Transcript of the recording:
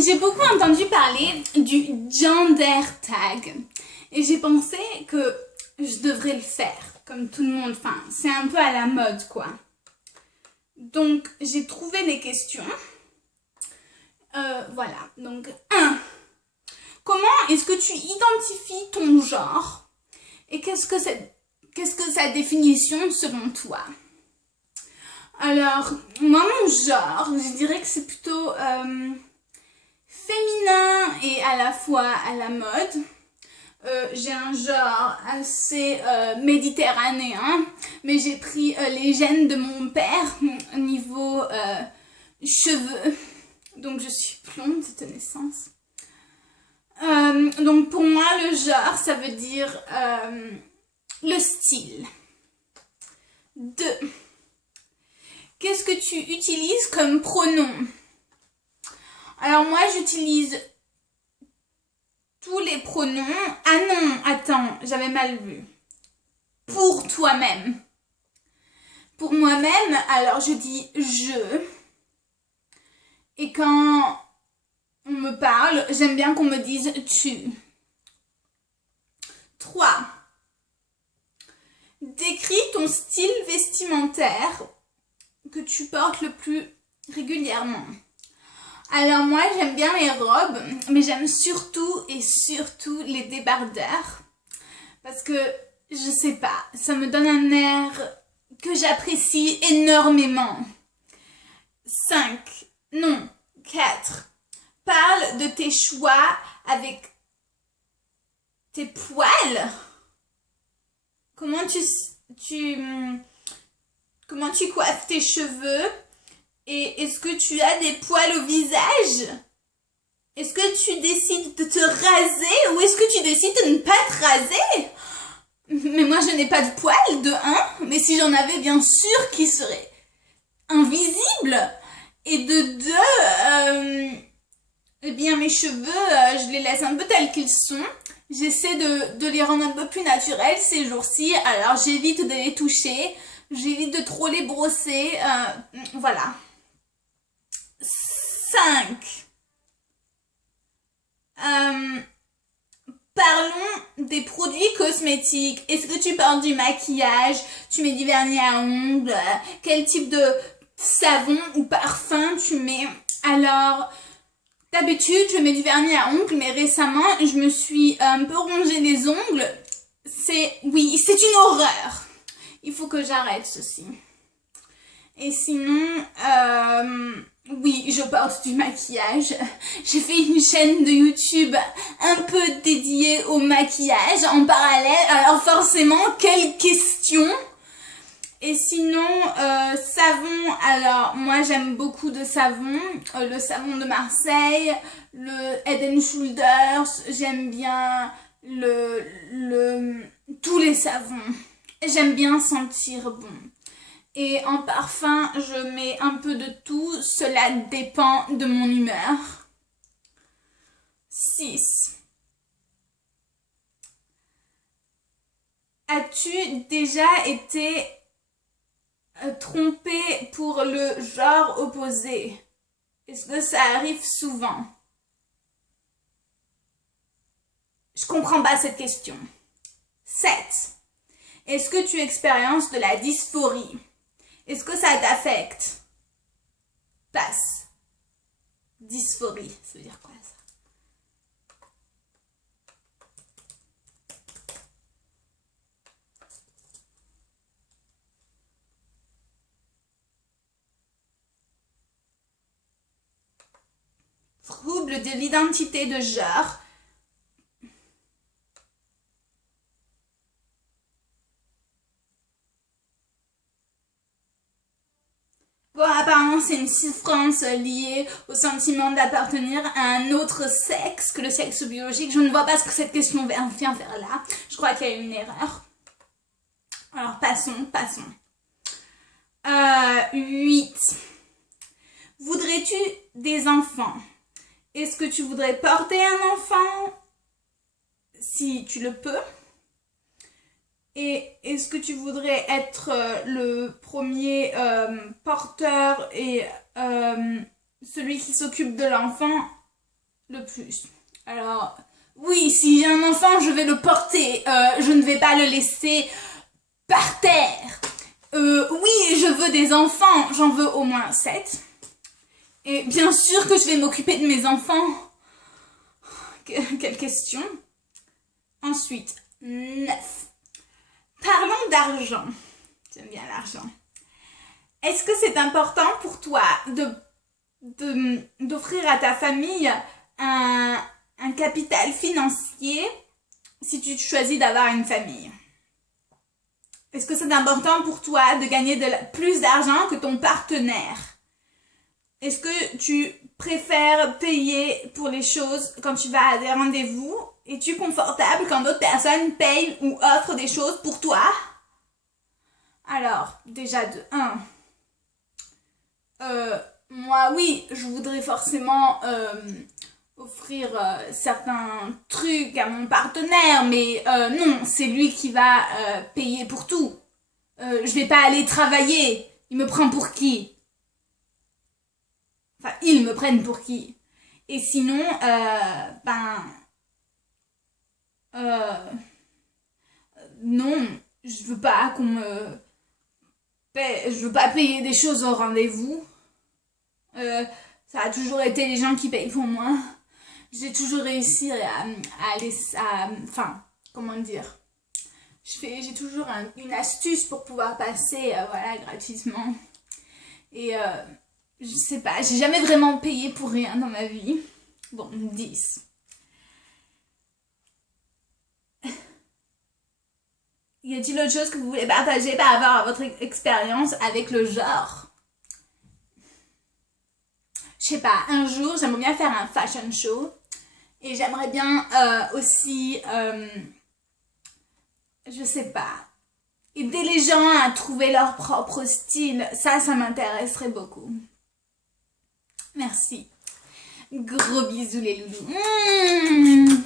j'ai beaucoup entendu parler du gender tag et j'ai pensé que je devrais le faire comme tout le monde, enfin c'est un peu à la mode quoi. Donc j'ai trouvé des questions, voilà, donc 1. Comment est-ce que tu identifies ton genre et qu'est-ce que sa définition selon toi? Alors, moi, mon genre, je dirais que c'est plutôt féminin et à la fois à la mode. J'ai un genre assez méditerranéen, mais j'ai pris les gènes de mon père au niveau cheveux. Donc, je suis blonde de naissance. Donc, pour moi, le genre, ça veut dire le style. 2. Qu'est-ce que tu utilises comme pronom? Alors moi j'utilise tous les pronoms. Ah non, attends, j'avais mal vu. Pour toi-même. Pour moi-même, alors je dis je. Et quand on me parle, j'aime bien qu'on me dise tu. 3. Décris ton style vestimentaire que tu portes le plus régulièrement. Alors moi j'aime bien les robes, mais j'aime surtout les débardeurs parce que je sais pas, ça me donne un air que j'apprécie énormément. 4. Parle de tes choix avec tes poils. Comment tu coiffes tes cheveux? Et est-ce que tu as des poils au visage? Est-ce que tu décides de te raser ou est-ce que tu décides de ne pas te raser? Mais moi je n'ai pas de poils de 1, mais si j'en avais bien sûr qu'ils seraient invisibles. Et de 2, eh bien mes cheveux, je les laisse un peu tels qu'ils sont. J'essaie de les rendre un peu plus naturels ces jours-ci, alors j'évite de les toucher. J'évite de trop les brosser, voilà. 5. Parlons des produits cosmétiques. Est-ce que tu portes du maquillage? Tu mets du vernis à ongles? Quel type de savon ou parfum tu mets? Alors, d'habitude, je mets du vernis à ongles, mais récemment, je me suis un peu rongé les ongles. Oui, c'est une horreur. Il faut que j'arrête ceci. Et sinon, oui, je porte du maquillage. J'ai fait une chaîne de YouTube un peu dédiée au maquillage en parallèle. Alors forcément, quelle question! Et sinon, savon, alors moi j'aime beaucoup de savons. Le savon de Marseille, le Head & Shoulders, j'aime bien tous les savons. J'aime bien sentir bon. Et en parfum, je mets un peu de tout. Cela dépend de mon humeur. 6. As-tu déjà été trompée pour le genre opposé? Est-ce que ça arrive souvent? Je comprends pas cette question. 7. Est-ce que tu expériences de la dysphorie? Est-ce que ça t'affecte? Passe. Dysphorie, ça veut dire quoi ça? Trouble de l'identité de genre. Bon, apparemment, c'est une souffrance liée au sentiment d'appartenir à un autre sexe que le sexe biologique. Je ne vois pas ce que cette question vient faire là. Je crois qu'il y a eu une erreur. Alors, passons. 8. Voudrais-tu des enfants? Est-ce que tu voudrais porter un enfant si tu le peux? Et est-ce que tu voudrais être le premier porteur et celui qui s'occupe de l'enfant le plus. Alors, oui, si j'ai un enfant, je vais le porter. Je ne vais pas le laisser par terre. Oui, je veux des enfants. J'en veux au moins 7. Et bien sûr que je vais m'occuper de mes enfants. Quelle question. Ensuite, 9. Parlons d'argent. J'aime bien l'argent. Est-ce que c'est important pour toi d'offrir à ta famille un capital financier si tu choisis d'avoir une famille? Est-ce que c'est important pour toi de gagner plus d'argent que ton partenaire? Est-ce que tu préfères payer pour les choses quand tu vas à des rendez-vous? Es-tu confortable quand d'autres personnes payent ou offrent des choses pour toi? Alors, déjà de 1, moi oui, je voudrais forcément offrir certains trucs à mon partenaire, mais non, c'est lui qui va payer pour tout. Je vais pas aller travailler. Il me prend pour qui? Enfin, ils me prennent pour qui? Et sinon, non, je veux pas qu'on me paie, je veux pas payer des choses au rendez-vous. Ça a toujours été les gens qui payent pour moi. J'ai toujours réussi enfin, comment dire, j'ai toujours une astuce pour pouvoir passer, voilà, gratuitement. Et je sais pas, j'ai jamais vraiment payé pour rien dans ma vie. Bon, 10. Y a-t-il autre chose que vous voulez partager par rapport à votre expérience avec le genre? Je sais pas, un jour, j'aimerais bien faire un fashion show. Et j'aimerais bien aussi, je sais pas, aider les gens à trouver leur propre style. Ça m'intéresserait beaucoup. Merci. Gros bisous les loulous.